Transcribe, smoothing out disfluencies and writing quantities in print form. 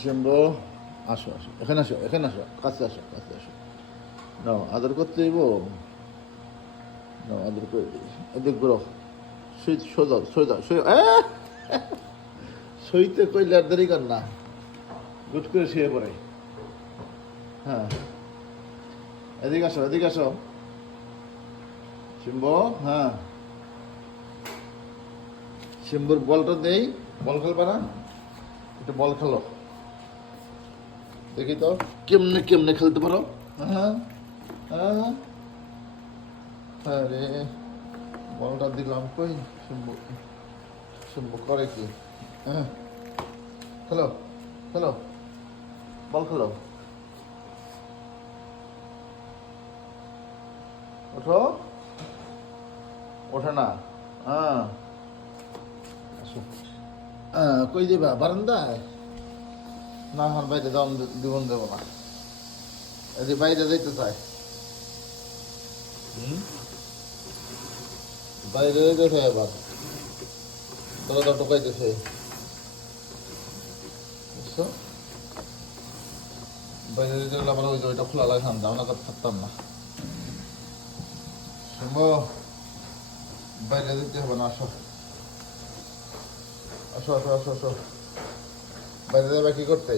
শিম্বু, আসো আসো, এখানে আসো, এখানে আসো, কাছে আসো, কাছে আসো। নাও, আদর করতে হইব। নাও, আদর করে দিই। এদিক ঘুরো। সোজা সোজা সোজা। সইতে কইলে আর দেরি কর না। গুট করে শুয়ে পড়ে। হ্যাঁ, এদিকে আসো, এদিকে আসো। শিম্বু, হ্যাঁ। শিম্বুর বলটা দেই। বল খেলবা না? একটু বল খেলো। দেখি তো কেমনে কেমনে খেলতে পারো। হ্যাঁ হ্যাঁ। আরে বলটা দিলাম কই। শিম্বু, শিম্বু করে কি? হ্যাঁ, খেলো খেলো, বল খেলো। ওঠো, ওঠে না। হ্যাঁ, আসো। হ্যাঁ, কই দিবা? বারান্দায়? না, আমার বাইরে যাওয়ান জীবন দেবো না। এদি বাইরে যাইতে চায়। হুম, বাইরে যাইতে এবার দরজা টোকাইতেছে, বুঝছো? বাইরে যেতে হলে আবার ওই যে ওইটা খোলা লাগে, আমরা না থাকতাম না। শুনবো, বাইরে যেতে হবে না, আসো আসো আসো আসো আসো। বাইরে যাবে কি করতে?